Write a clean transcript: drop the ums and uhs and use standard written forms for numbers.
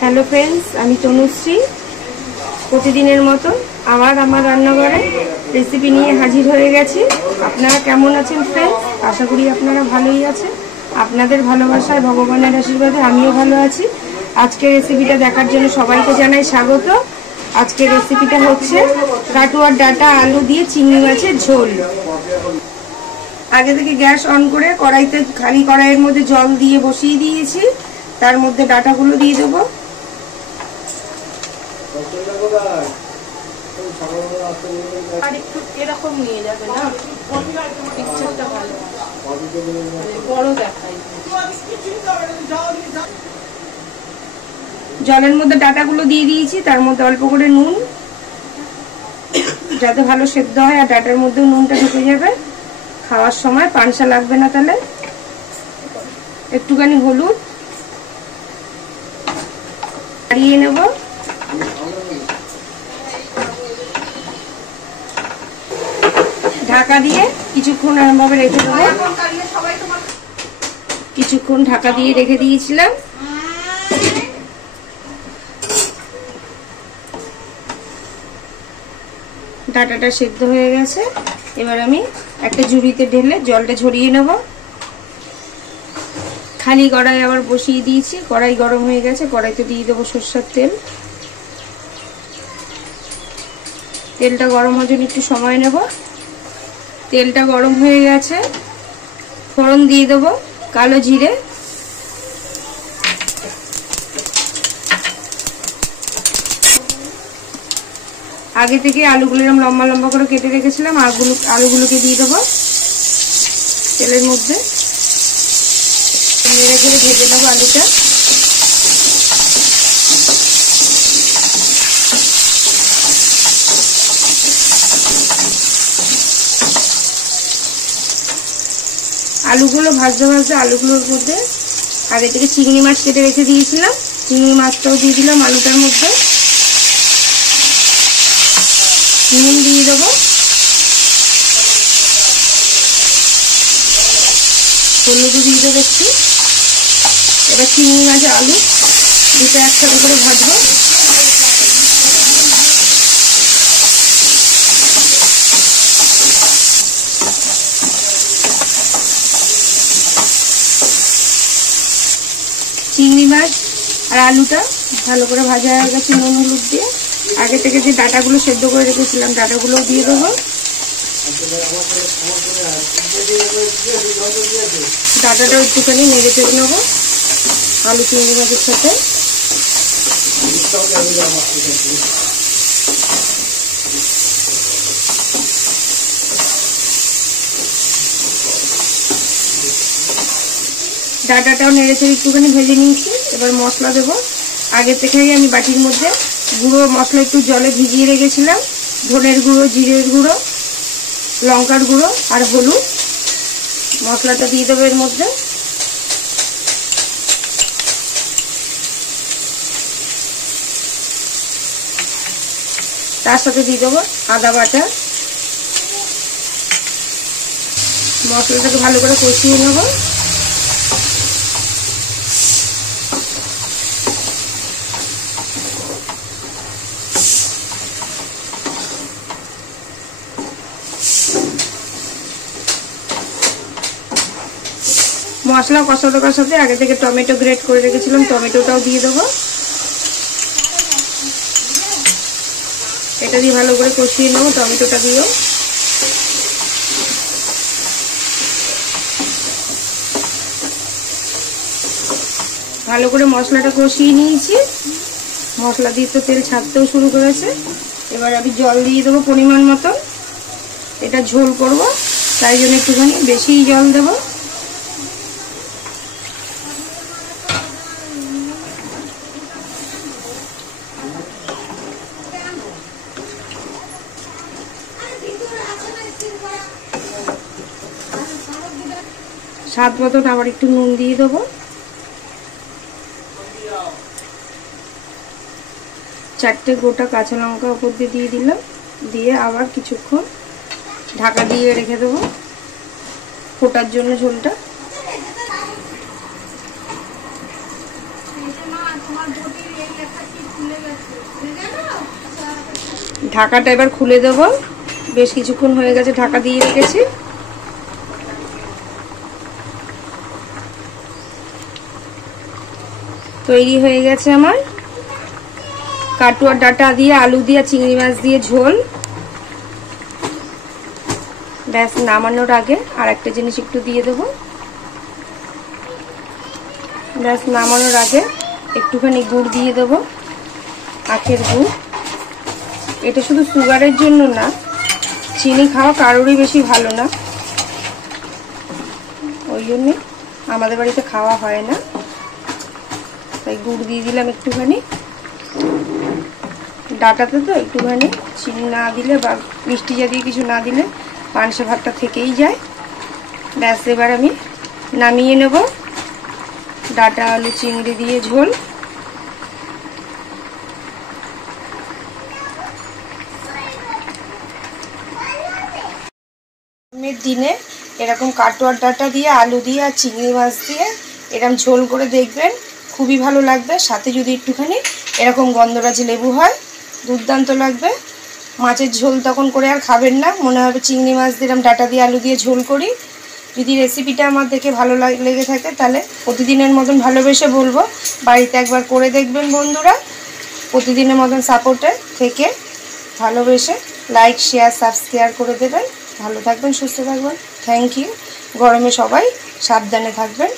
Hello friends, আমি তনুশ্রী। প্রতিদিনের মতো আবার আমার রান্নাঘরে রেসিপি নিয়ে হাজির হয়ে গেছি। আপনারা কেমন আছেন ফ্রেন্ডস? আশা করি আপনারা ভালোই আছেন। আপনাদের ভালোবাসায়, ভগবানের আশীর্বাদে আমিও ভালো আছি। আজকের রেসিপিটা দেখার জন্য সবাইকে জানাই স্বাগত। আজকের রেসিপিটা হচ্ছে কাটুয়ার ডাঁটা আলু দিয়ে চিংড়ি মাছের ঝোল। আগে থেকে গ্যাস অন করে কড়াইতে খালি কড়াইয়ের মধ্যে জল দিয়ে বসিয়ে দিয়েছি। তার মধ্যে ডাঁটাগুলো দিয়ে দেবো। আর একটু এরকম নিয়ে যাবে না, পিকচারটা ভালো বড় দেখায়। জলের মধ্যে ডাঁটাগুলো দিয়ে দিয়েছি, তার মধ্যে অল্প করে নুন, যাতে ভালো সেদ্ধ হয় আর ডাঁটার মধ্যে নুনটা ঢুকে যাবে, খাওয়ার সময় পানসা লাগবে না। তাহলে একটুখানি হলুদ নাড়িয়ে নেব। ঢাকা দিয়ে কিছুক্ষণ এরকমভাবে রেখে দেবো। কিছুক্ষণ ঢাকা দিয়ে রেখে দিয়েছিলাম। ডাঁটাটা সেদ্ধ হয়ে গেছে। এবার আমি একটা ঝুড়িতে ঢেলে জলটা ঝরিয়ে নেব। খালি কড়াই আবার বসিয়ে দিয়েছি, কড়াই গরম হয়ে গেছে। কড়াইতে দিয়ে দেবো সরষের তেল। তেলটা গরম হওয়ার জন্য একটু সময় নেব। তেলটা গরম হয়ে গেছে, ফোড়ন দিয়ে দেবো কালো জিরে, আগে থেকে আলুগুলো এরকম লম্বা লম্বা করে কেটে রেখেছিলাম, আলুগুলোকে দিয়ে দেবো তেলের মধ্যে। নেড়ে করে ভেজে নেবো আলুটা। আলুগুলো ভাজতে ভাজতে আলুগুলোর মধ্যে আগে থেকে চিংড়ি মাছ কেটে রেখে দিয়েছিলাম, চিংড়ি মাছটাও দিয়ে দিলাম আলুটার মধ্যে। নুন দিয়ে দেবো, হলুদও দিয়ে দেবো একটু। এবার চিংড়ি মাছ আলু দুটো একসাথে করে ভাজবো। চিংড়ি মাছ আর আলুটা ভালো করে ভাজা হয়ে গেছে নুন হলুদ দিয়ে। আগে থেকে যে ডাঁটাগুলো সেদ্ধ করে রেখেছিলাম ডাঁটাগুলোও দিয়ে দেবো। ডাঁটাটাও একটুখানি নেড়ে চেড়ে নেবো আলু চিংড়ি মাছের সাথে। ডাঁটাটাও নেড়ে চেড়ে একটুখানি ভেজে নিয়েছি। এবার মশলা দেবো। আগে থেকেই আমি বাটির মধ্যে গুঁড়ো মশলা একটু জলে ভিজিয়ে রেখেছিলাম। ধনের গুঁড়ো, জিরের গুঁড়ো, লঙ্কার গুঁড়ো আর হলুদ। মশলাটা দিয়ে দেবো এর মধ্যে। তার সাথে দিয়ে দেবো আদা বাটা। মশলাটাকে ভালো করে কষিয়ে নেবো। মশলা কষাতে কষাতে আগে থেকে টমেটো গ্রেট করে রেখেছিলাম, টমেটোটাও দিয়ে দেবো। এটা দিয়ে ভালো করে কষিয়ে নেবো টমেটোটা দিয়েও। ভালো করে মশলাটা কষিয়ে নিয়েছি। মশলা দিয়ে তো তেল ছাড়তেও শুরু করেছে। এবার আমি জল দিয়ে দেবো পরিমাণ মতো। এটা ঝোল করব, তাই জন্য একটুখানি বেশিই জল দেবো। স্বাদ মতন আবার একটু নুন দিয়ে দেবো। 4টে গোটা কাঁচা লঙ্কা উপর দিয়ে দিলাম। দিয়ে আবার কিছুক্ষণ ঢাকা দিয়ে রেখে দেবো ফোটার জন্য ঝোলটা। ঢাকাটা এবার খুলে দেব। বেশ কিছুক্ষণ হয়ে গেছে ঢাকা দিয়ে রেখেছি। তৈরি হয়ে গেছে আমার কাটুয়া ডাটা দিয়ে আলু দিয়ে চিংড়ি মাছ দিয়ে ঝোল। ব্যাস নামানোর আগে আর একটা জিনিস একটু দিয়ে দেবো। ব্যাস নামানোর আগে একটুখানি গুড় দিয়ে দেবো, আখের গুড়। এটা শুধু সুগারের জন্য না, চিনি খাওয়া কারোরই বেশি ভালো না, ওই জন্যে আমাদের বাড়িতে খাওয়া হয় না, তাই গুড় দিয়ে দিলাম একটুখানি। ডাটাতে তো একটুখানি চিনি না দিলে বা মিষ্টি জাতীয় কিছু না দিলে পানসে ভাতটা থেকেই যায়। ব্যাস এবার আমি নামিয়ে নেব ডাটা আলু চিংড়ি দিয়ে ঝোল। গরমের দিনে এরকম কাটোয়ার ডাটা দিয়ে আলু দিয়ে আর চিংড়ি মাছ দিয়ে এরকম ঝোল করে দেখবেন, খুবই ভালো লাগবে। সাথে যদি একটুখানি এরকম গন্ধরাজ লেবু হয়, দুর্দান্ত লাগবে। মাছের ঝোল তখন করে আর খাবেন না, মনে হবে চিংড়ি মাছ দিলাম ডাটা দিয়ে আলু দিয়ে ঝোল করি। যদি রেসিপিটা আমার দেখে ভালো লেগে থাকে তাহলে প্রতিদিনের মতন ভালোবেসে বলবো বাড়িতে একবার করে দেখবেন বন্ধুরা। প্রতিদিনের মতন সাপোর্টে থেকে ভালোবেসে লাইক শেয়ার সাবস্ক্রাইব করে দেবেন। ভালো থাকবেন, সুস্থ থাকবেন। Thank you. গরমে সবাই সাবধানে থাকবেন।